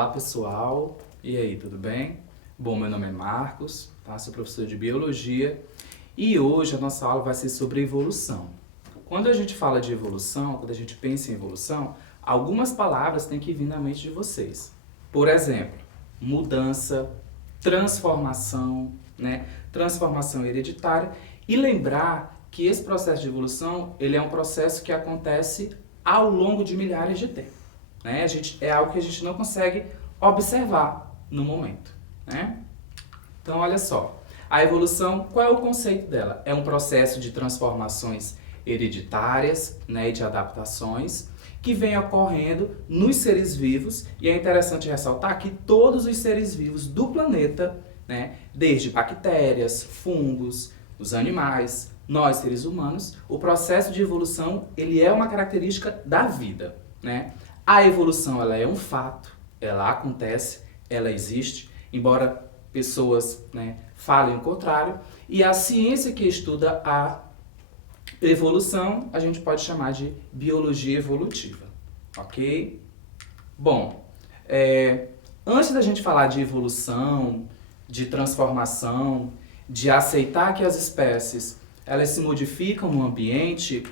Olá pessoal, e aí, tudo bem? Bom, meu nome é Marcos, tá? Sou professor de Biologia e hoje a nossa aula vai ser sobre evolução. Quando a gente fala de evolução, quando a gente pensa em evolução, algumas palavras têm que vir na mente de vocês. Por exemplo, mudança, transformação, né? Transformação hereditária e lembrar que esse processo de evolução ele é um processo que acontece ao longo de milhares de tempos. Né? É algo que a gente não consegue observar no momento. Né? Então, olha só. A evolução, qual é o conceito dela? É um processo de transformações hereditárias, né, e de adaptações que vem ocorrendo nos seres vivos. E é interessante ressaltar que todos os seres vivos do planeta, né, desde bactérias, fungos, os animais, nós seres humanos, o processo de evolução ele é uma característica da vida. Né? A evolução ela é um fato, ela acontece, ela existe, embora pessoas, né, falem o contrário, e a ciência que estuda a evolução a gente pode chamar de biologia evolutiva, ok? Bom, antes da gente falar de evolução, de transformação, de aceitar que as espécies elas se modificam no ambiente,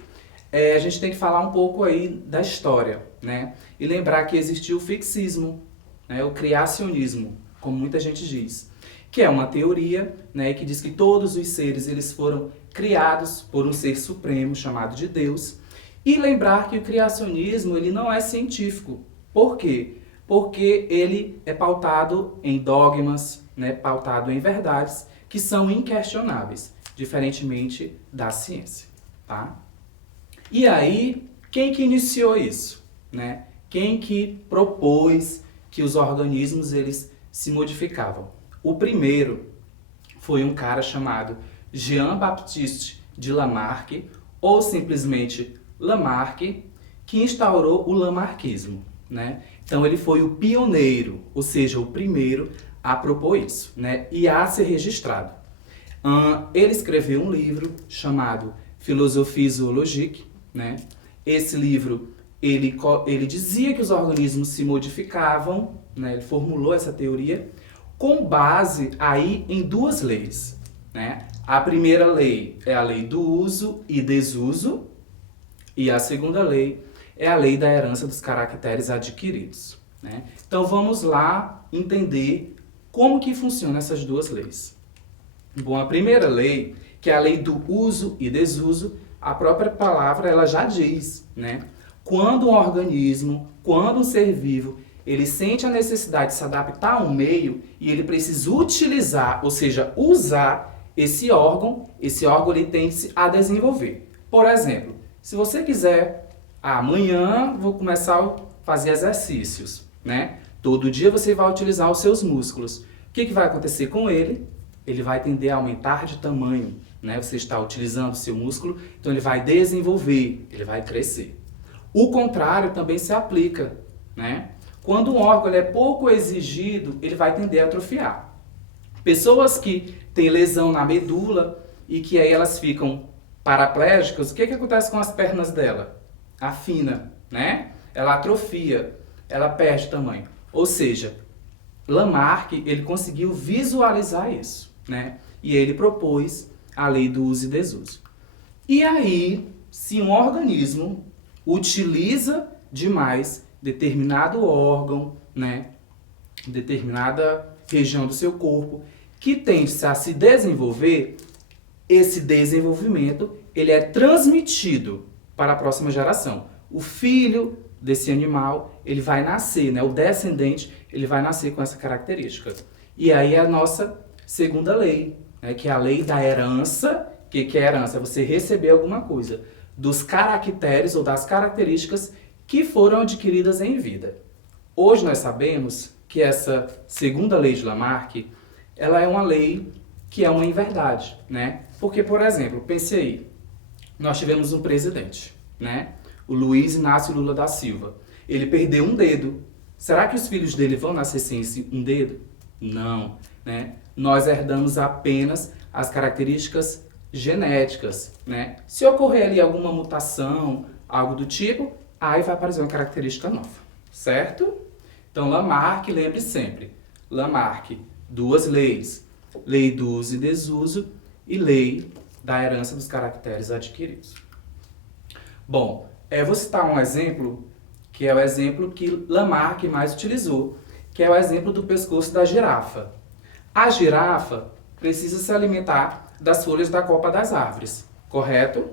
a gente tem que falar um pouco aí da história, né? E lembrar que existiu o fixismo, né? O criacionismo, como muita gente diz, que é uma teoria, né, que diz que todos os seres eles foram criados por um ser supremo chamado de Deus. E lembrar que o criacionismo ele não é científico. Por quê? Porque ele é pautado em dogmas, né, pautado em verdades que são inquestionáveis, diferentemente da ciência, tá? E aí, quem que iniciou isso? Né? Quem que propôs que os organismos eles se modificavam? O primeiro foi um cara chamado Jean-Baptiste de Lamarck, ou simplesmente Lamarck, que instaurou o lamarckismo. Né? Então ele foi o pioneiro, ou seja, o primeiro a propor isso, né? E a ser registrado. Ele escreveu um livro chamado Philosophie zoologique. Né? Esse livro ele dizia que os organismos se modificavam, né? Ele formulou essa teoria com base aí em duas leis. Né? A primeira lei é a lei do uso e desuso e a segunda lei é a lei da herança dos caracteres adquiridos. Né? Então vamos lá entender como que funcionam essas duas leis. Bom, a primeira lei, que é a lei do uso e desuso, a própria palavra ela já diz, né? Quando um organismo, quando um ser vivo, ele sente a necessidade de se adaptar a um meio e ele precisa utilizar, ou seja, usar esse órgão ele tende a desenvolver. Por exemplo, se você quiser, amanhã vou começar a fazer exercícios, né? Todo dia você vai utilizar os seus músculos. O que vai acontecer com ele? Ele vai tender a aumentar de tamanho. Né? Você está utilizando o seu músculo, então ele vai desenvolver, ele vai crescer. O contrário também se aplica. Né? Quando um órgão é pouco exigido, ele vai tender a atrofiar. Pessoas que têm lesão na medula e que aí elas ficam paraplégicas, o que acontece com as pernas dela? Afina, né? Ela atrofia, ela perde tamanho. Ou seja, Lamarck ele conseguiu visualizar isso. Né? E ele propôs a lei do uso e desuso. E aí, se um organismo utiliza demais determinado órgão, né, determinada região do seu corpo, que tende a se desenvolver, esse desenvolvimento ele é transmitido para a próxima geração. O filho desse animal, ele vai nascer, né, o descendente, ele vai nascer com essa característica. E aí a nossa segunda lei, né, que é a lei da herança. O que é herança? É você receber alguma coisa dos caracteres ou das características que foram adquiridas em vida. Hoje nós sabemos que essa segunda lei de Lamarck, ela é uma lei que é uma inverdade, né? Porque, por exemplo, pense aí, nós tivemos um presidente, né? O Luiz Inácio Lula da Silva. Ele perdeu um dedo. Será que os filhos dele vão nascer sem um dedo? Não, né? Nós herdamos apenas as características genéticas, né? Se ocorrer ali alguma mutação, algo do tipo, aí vai aparecer uma característica nova, certo? Então, Lamarck, lembre sempre, Lamarck, duas leis, lei do uso e desuso e lei da herança dos caracteres adquiridos. Bom, eu vou citar um exemplo, que é o exemplo que Lamarck mais utilizou, que é o exemplo do pescoço da girafa. A girafa precisa se alimentar das folhas da copa das árvores, correto?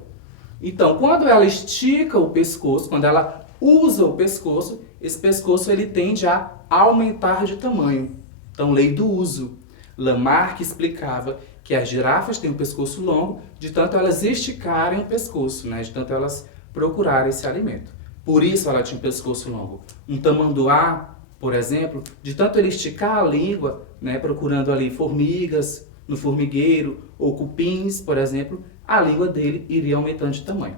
Então, quando ela estica o pescoço, quando ela usa o pescoço, esse pescoço ele tende a aumentar de tamanho. Então, lei do uso. Lamarck explicava que as girafas têm um pescoço longo, de tanto elas esticarem o pescoço, né? De tanto elas procurarem esse alimento. Por isso ela tinha um pescoço longo. Um tamanduá, por exemplo, de tanto ele esticar a língua, né, procurando ali formigas no formigueiro, ou cupins, por exemplo, a língua dele iria aumentando de tamanho.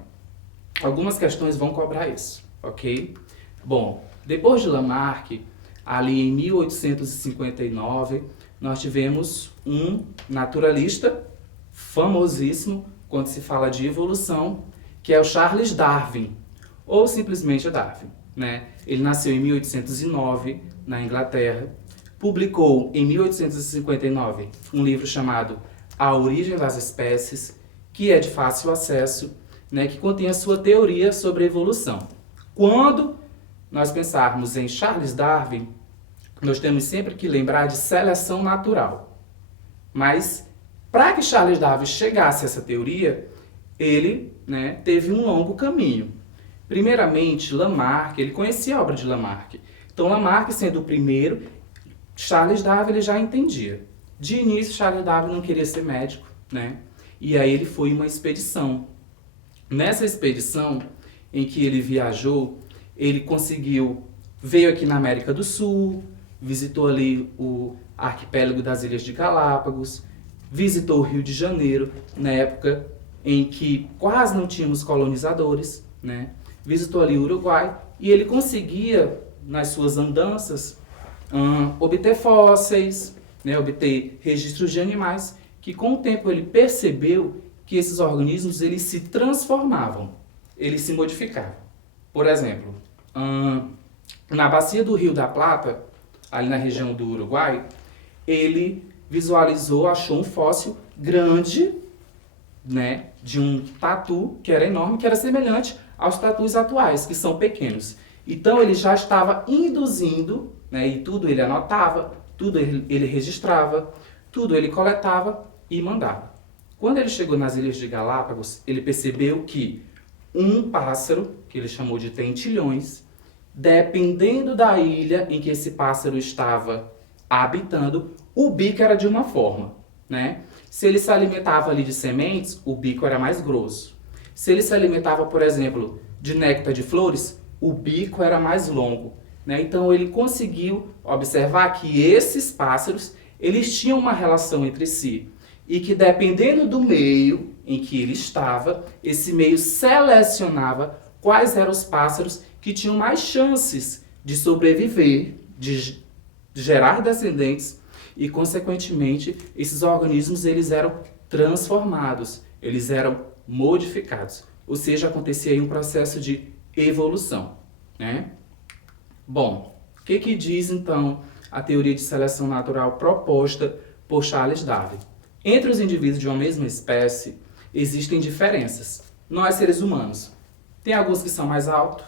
Algumas questões vão cobrar isso, ok? Bom, depois de Lamarck, ali em 1859, nós tivemos um naturalista famosíssimo quando se fala de evolução, que é o Charles Darwin, ou simplesmente Darwin, né? Ele nasceu em 1809, na Inglaterra, publicou em 1859 um livro chamado A Origem das Espécies, que é de fácil acesso, né, que contém a sua teoria sobre a evolução. Quando nós pensarmos em Charles Darwin, nós temos sempre que lembrar de seleção natural. Mas, para que Charles Darwin chegasse a essa teoria, ele, né, teve um longo caminho. Primeiramente, Lamarck, ele conhecia a obra de Lamarck. Então, Lamarck sendo o primeiro, Charles Darwin ele já entendia. De início, Charles Darwin não queria ser médico, né? E aí ele foi em uma expedição. Nessa expedição em que ele viajou, ele veio aqui na América do Sul, visitou ali o arquipélago das Ilhas de Galápagos, visitou o Rio de Janeiro, na época em que quase não tínhamos colonizadores, né? Visitou ali o Uruguai e ele conseguia, nas suas andanças, obter fósseis, né? Obter registros de animais, que com o tempo ele percebeu que esses organismos eles se transformavam, eles se modificavam. Por exemplo, na bacia do Rio da Plata, ali na região do Uruguai, ele visualizou, achou um fóssil grande, né, de um tatu que era enorme, que era semelhante aos tatus atuais, que são pequenos. Então ele já estava induzindo, né, e tudo ele anotava, tudo ele registrava, tudo ele coletava e mandava. Quando ele chegou nas Ilhas de Galápagos, ele percebeu que um pássaro, que ele chamou de tentilhões, dependendo da ilha em que esse pássaro estava habitando, o bico era de uma forma, né? Se ele se alimentava ali de sementes, o bico era mais grosso. Se ele se alimentava, por exemplo, de néctar de flores, o bico era mais longo, né? Então ele conseguiu observar que esses pássaros, eles tinham uma relação entre si e que dependendo do meio em que ele estava, esse meio selecionava quais eram os pássaros que tinham mais chances de sobreviver, de gerar descendentes e, consequentemente, esses organismos eles eram transformados, eles eram modificados. Ou seja, acontecia aí um processo de evolução, né? Bom, o que diz então a teoria de seleção natural proposta por Charles Darwin? Entre os indivíduos de uma mesma espécie existem diferenças. Nós, seres humanos, tem alguns que são mais altos,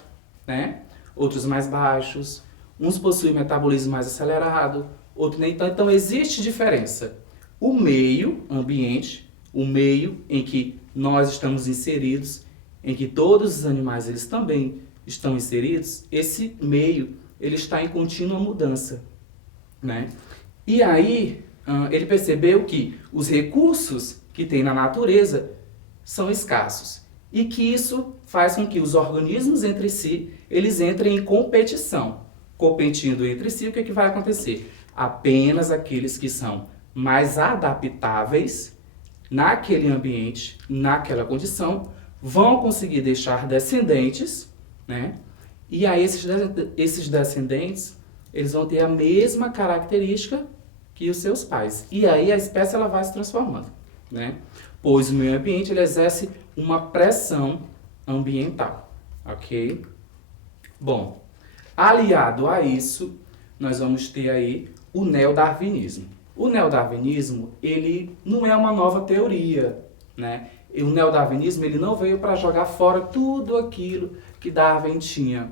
né? Outros mais baixos, uns possuem metabolismo mais acelerado, outros nem tanto. Então existe diferença. O meio ambiente, o meio em que nós estamos inseridos, em que todos os animais eles também estão inseridos, esse meio ele está em contínua mudança, né? E aí ele percebeu que os recursos que tem na natureza são escassos e que isso faz com que os organismos entre si eles entrem em competição. Competindo entre si, o que vai acontecer? Apenas aqueles que são mais adaptáveis naquele ambiente, naquela condição, vão conseguir deixar descendentes, né? E aí esses descendentes, eles vão ter a mesma característica que os seus pais. E aí a espécie ela vai se transformando, né? Pois o meio ambiente ele exerce uma pressão ambiental, ok? Bom, aliado a isso, nós vamos ter aí o neodarwinismo. O neodarwinismo, ele não é uma nova teoria, né? E o neodarwinismo, ele não veio para jogar fora tudo aquilo que Darwin tinha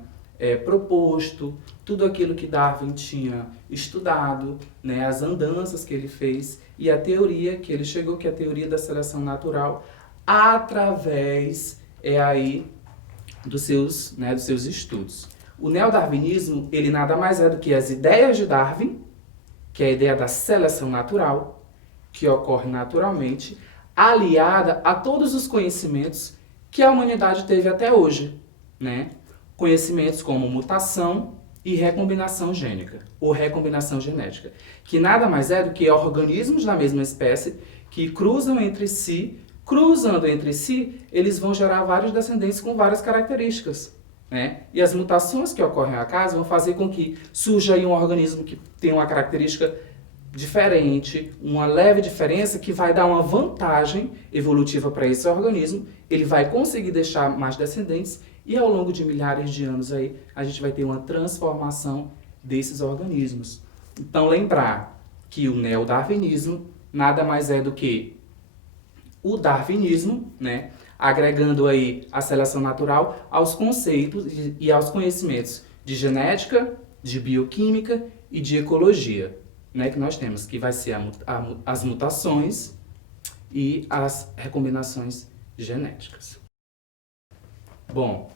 proposto, tudo aquilo que Darwin tinha estudado, né? As andanças que ele fez e a teoria que ele chegou, que é a teoria da seleção natural, através dos seus estudos. O neodarwinismo, ele nada mais é do que as ideias de Darwin, que é a ideia da seleção natural, que ocorre naturalmente, aliada a todos os conhecimentos que a humanidade teve até hoje, né? Conhecimentos como mutação e recombinação gênica, ou recombinação genética, que nada mais é do que organismos da mesma espécie que cruzando entre si, eles vão gerar vários descendentes com várias características, né? E as mutações que ocorrem ao acaso vão fazer com que surja aí um organismo que tem uma característica diferente, uma leve diferença que vai dar uma vantagem evolutiva para esse organismo, ele vai conseguir deixar mais descendentes e ao longo de milhares de anos aí a gente vai ter uma transformação desses organismos. Então lembrar que o neodarwinismo nada mais é do que o darwinismo, né? Agregando aí a seleção natural aos conceitos e aos conhecimentos de genética, de bioquímica e de ecologia, né, que nós temos, que vai ser as mutações e as recombinações genéticas. Bom,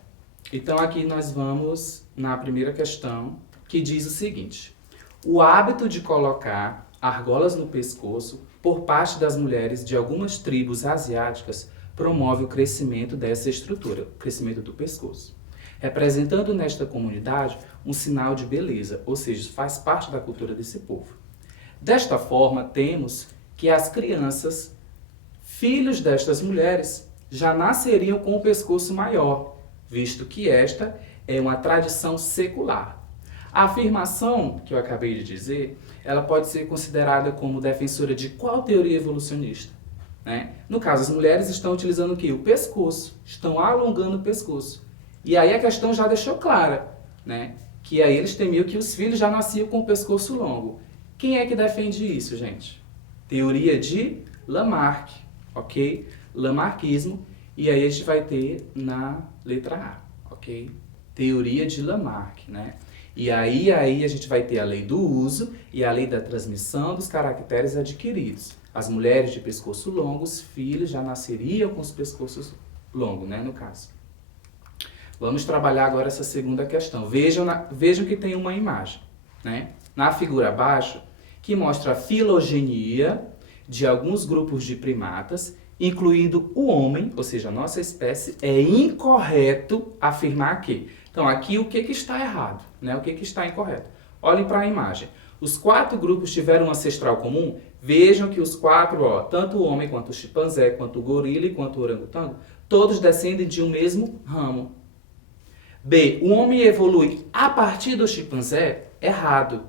então aqui nós vamos na primeira questão, que diz o seguinte: o hábito de colocar argolas no pescoço por parte das mulheres de algumas tribos asiáticas promove o crescimento dessa estrutura, o crescimento do pescoço, representando nesta comunidade um sinal de beleza, ou seja, faz parte da cultura desse povo. Desta forma, temos que as crianças, filhos destas mulheres, já nasceriam com o pescoço maior, visto que esta é uma tradição secular. A afirmação que eu acabei de dizer, ela pode ser considerada como defensora de qual teoria evolucionista? Né? No caso, as mulheres estão utilizando o quê? O pescoço, estão alongando o pescoço. E aí a questão já deixou clara, né? Que aí eles temiam que os filhos já nasciam com o pescoço longo. Quem é que defende isso, gente? Teoria de Lamarck, ok? Lamarckismo, e aí a gente vai ter na letra A, ok? Teoria de Lamarck, né? E aí a gente vai ter a lei do uso e a lei da transmissão dos caracteres adquiridos. As mulheres de pescoço longo, os filhos já nasceriam com os pescoços longos, né, no caso. Vamos trabalhar agora essa segunda questão. Vejam que tem uma imagem, né, na figura abaixo, que mostra a filogenia de alguns grupos de primatas, incluindo o homem, ou seja, a nossa espécie. É incorreto afirmar que. Então, aqui o que está errado, né? O que está incorreto? Olhem para a imagem. Os 4 grupos tiveram um ancestral comum. Vejam que os 4, tanto o homem quanto o chimpanzé, quanto o gorila e quanto o orangotango, todos descendem de um mesmo ramo. B. O homem evolui a partir do chimpanzé? Errado.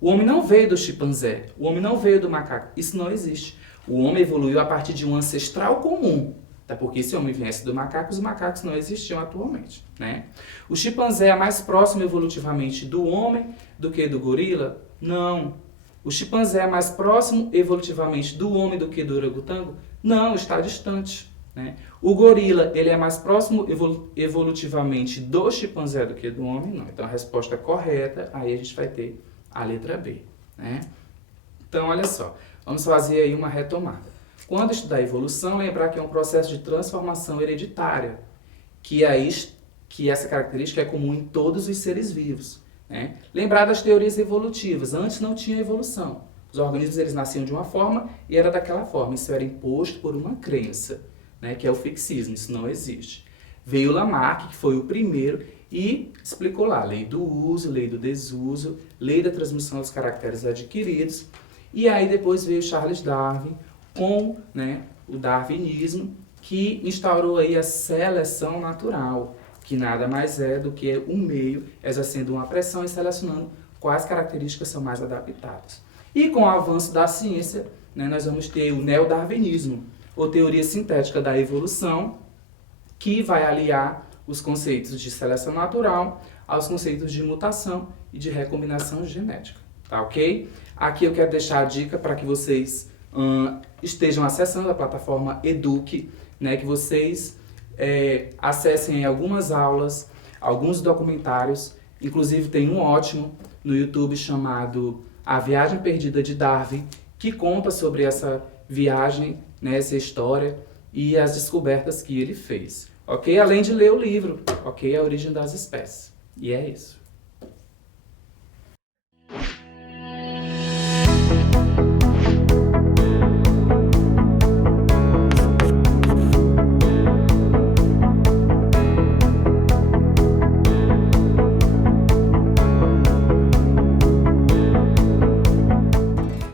O homem não veio do chimpanzé, o homem não veio do macaco. Isso não existe. O homem evoluiu a partir de um ancestral comum. Até porque se o homem viesse do macaco, os macacos não existiam atualmente, né? O chimpanzé é mais próximo evolutivamente do homem do que do gorila? Não. O chimpanzé é mais próximo evolutivamente do homem do que do orangotango? Não, está distante, né? O gorila, ele é mais próximo evolutivamente do chimpanzé do que do homem? Não. Então a resposta correta, aí a gente vai ter a letra B, né? Então olha só, vamos fazer aí uma retomada. Quando estudar evolução, lembrar que é um processo de transformação hereditária, que essa característica é comum em todos os seres vivos, né? Lembrar das teorias evolutivas. Antes não tinha evolução. Os organismos eles nasciam de uma forma e era daquela forma. Isso era imposto por uma crença, né? Que é o fixismo. Isso não existe. Veio Lamarck, que foi o primeiro, e explicou lá, lei do uso, lei do desuso, lei da transmissão dos caracteres adquiridos. E aí depois veio Charles Darwin com, né, o darwinismo, que instaurou aí a seleção natural, que nada mais é do que o meio exercendo uma pressão e selecionando quais características são mais adaptadas. E com o avanço da ciência, né, nós vamos ter o neodarwinismo, ou teoria sintética da evolução, que vai aliar os conceitos de seleção natural aos conceitos de mutação e de recombinação genética, tá ok? Aqui eu quero deixar a dica para que vocês estejam acessando a plataforma Eduque, né, que vocês acessem algumas aulas, alguns documentários, inclusive tem um ótimo no YouTube chamado A Viagem Perdida de Darwin, que conta sobre essa viagem, né, essa história e as descobertas que ele fez, ok? Além de ler o livro, ok? A Origem das Espécies. E é isso.